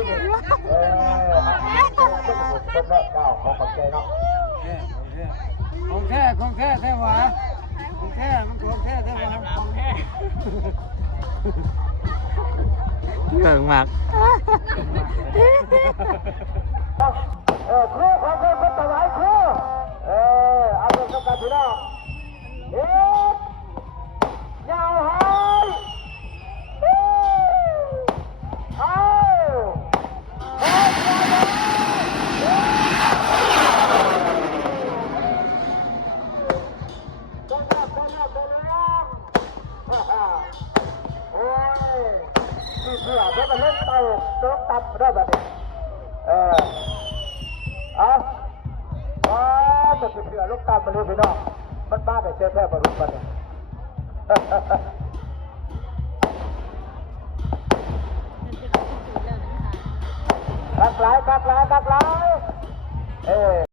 ที่นี่คนละเก้าของขอบใจเนาะของแท้แท้หวาของแท้มันของแท้แท้หวาของแท้เก่งมากครูของเพื่อนคนต่อไปครูเอาเป็นสกัดพี่น้องยาวหายเอาเพื่อมันเล่นเตาโต๊ะตับได้แบบนี้จะเพื่อลูกตามมันเลยพี่น้องมันบ้าแต่เชื่อแค่บรรลุมันเนี่ยกักหลาย